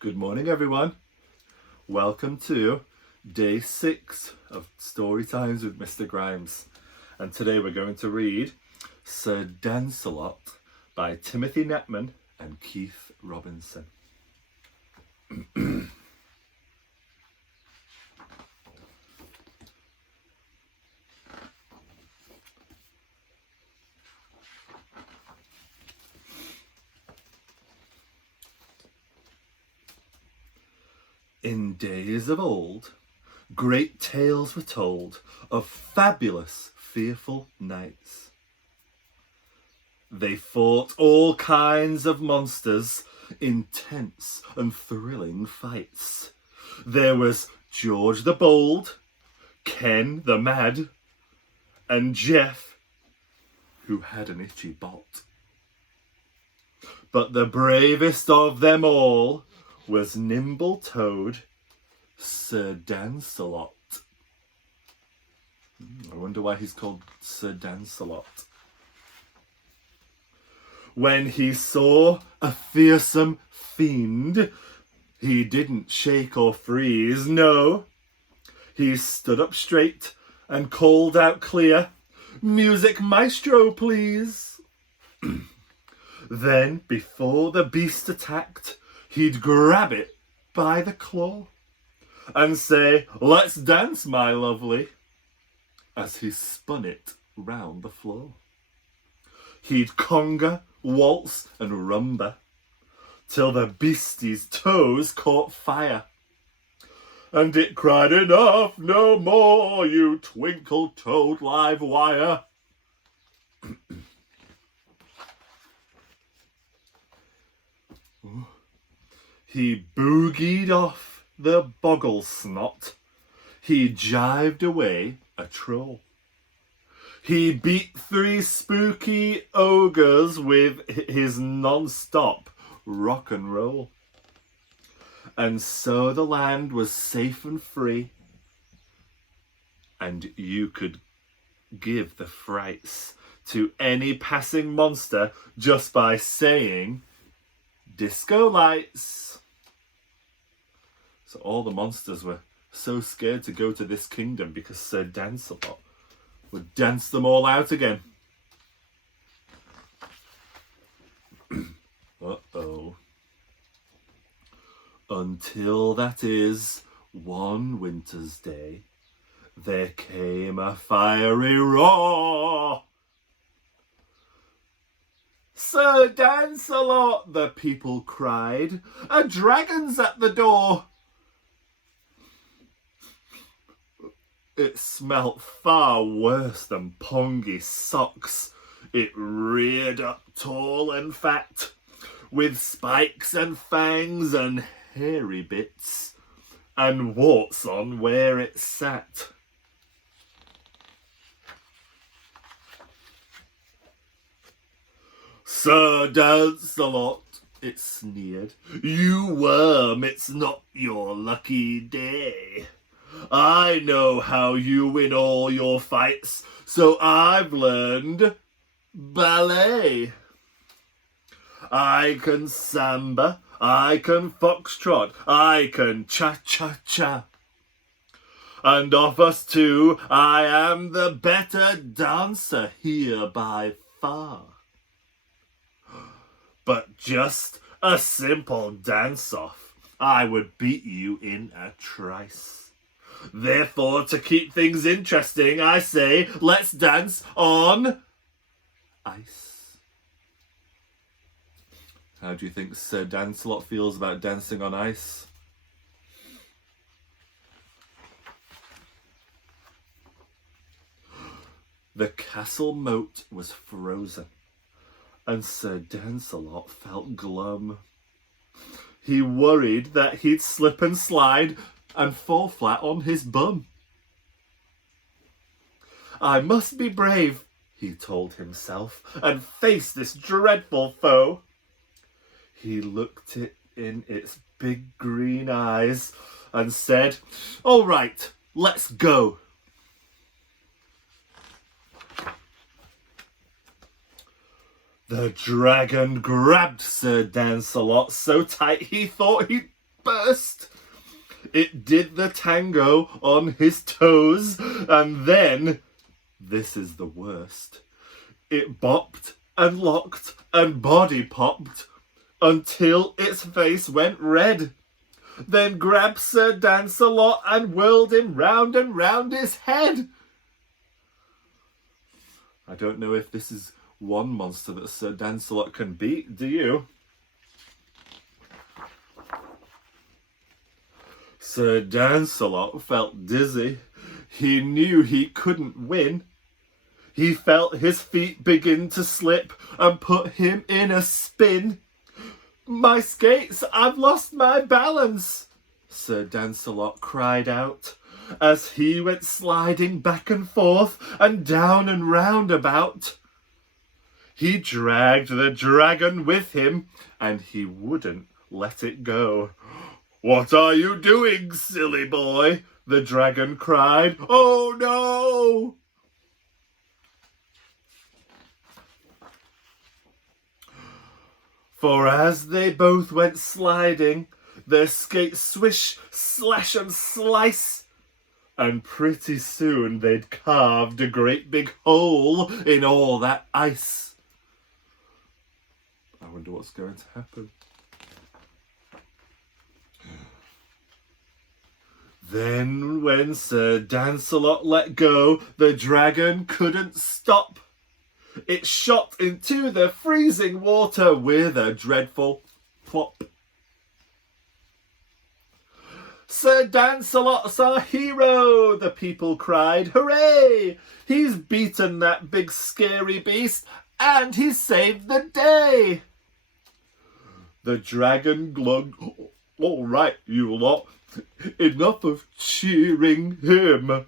Good morning, everyone. Welcome to day 6 of Story Times with Mr. Grimes. And today we're going to read Sir Dancealot by Timothy Knapman and Keith Robinson. In days of old, great tales were told of fabulous, fearful knights. They fought all kinds of monsters, intense and thrilling fights. There was George the Bold, Ken the Mad, and Jeff, who had an itchy bot. But the bravest of them all was nimble-toed Sir Dancealot. I wonder why he's called Sir Dancealot. When he saw a fearsome fiend, he didn't shake or freeze, no. He stood up straight and called out clear, "Music maestro, please." Then, before the beast attacked, he'd grab it by the claw and say, "Let's dance, my lovely," as he spun it round the floor. He'd conga, waltz and rumba till the beastie's toes caught fire, and it cried, "Enough, no more, you twinkle-toed live wire." He boogied off the boggle snot. He jived away a troll. He beat 3 spooky ogres with his non-stop rock and roll. And so the land was safe and free, and you could give the frights to any passing monster just by saying, "Disco lights." So all the monsters were so scared to go to this kingdom because Sir Dancealot would dance them all out again. Uh-oh. Until, that is, one winter's day, there came a fiery roar. "Sir Dancealot," the people cried, "a dragon's at the door." It smelt far worse than pongy socks. It reared up tall and fat, with spikes and fangs and hairy bits, and warts on where it sat. "Sir Dancealot," it sneered, "you worm, it's not your lucky day. I know how you win all your fights, so I've learned ballet. I can samba, I can foxtrot, I can cha-cha-cha. And of us two, I am the better dancer here by far. But just a simple dance-off, I would beat you in a trice. Therefore, to keep things interesting, I say, let's dance on ice." How do you think Sir Dancealot feels about dancing on ice? The castle moat was frozen, and Sir Dancealot felt glum. He worried that he'd slip and slide and fall flat on his bum. "I must be brave," he told himself, "and face this dreadful foe." He looked it in its big green eyes and said, "All right, let's go." The dragon grabbed Sir Dancealot so tight he thought he'd burst. It did the tango on his toes, and then, this is the worst, it bopped and locked and body popped until its face went red. Then grabbed Sir Dancealot and whirled him round and round his head. I don't know if this is one monster that Sir Dancealot can beat, do you? Sir Dancealot felt dizzy. He knew he couldn't win. He felt his feet begin to slip and put him in a spin. My skates, I've lost my balance, Sir Dancealot cried out, as he went sliding back and forth and down and round about. He dragged the dragon with him, and he wouldn't let it go. What are you doing, silly boy? The dragon cried. Oh no! For as they both went sliding, their skates swish, slash and slice, and pretty soon they'd carved a great big hole in all that ice. I wonder what's going to happen. Then when Sir Dancealot let go, the dragon couldn't stop. It shot into the freezing water with a dreadful plop. Sir Dancealot's our hero, the people cried. Hooray! He's beaten that big scary beast and he's saved the day. The dragon glugged. All right, you lot. Enough of cheering him.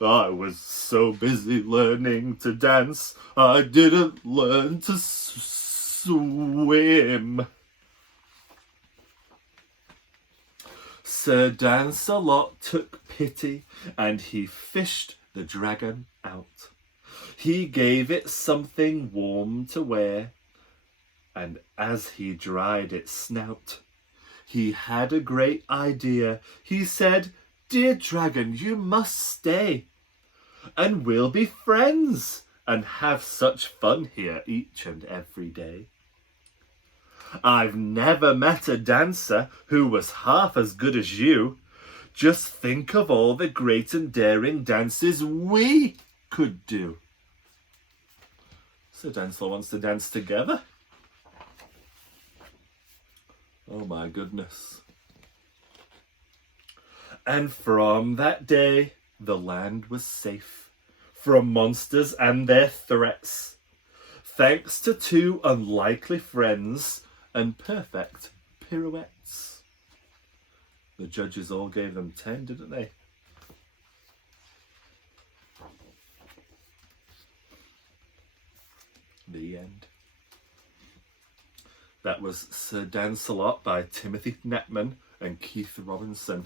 I was so busy learning to dance, I didn't learn to swim. Sir Dancealot took pity and he fished the dragon out. He gave it something warm to wear, and as he dried its snout, he had a great idea. He said, Dear dragon, you must stay, and we'll be friends and have such fun here each and every day. I've never met a dancer who was half as good as you. Just think of all the great and daring dances we could do. So Dancealot wants to dance together. Oh my goodness. And from that day, the land was safe from monsters and their threats, thanks to two unlikely friends and perfect pirouettes. The judges all gave them 10, didn't they? The end. That was Sir Dancealot by Timothy Knapman and Keith Robinson.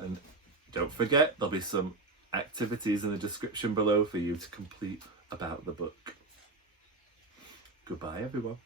And don't forget, there'll be some activities in the description below for you to complete about the book. Goodbye, everyone.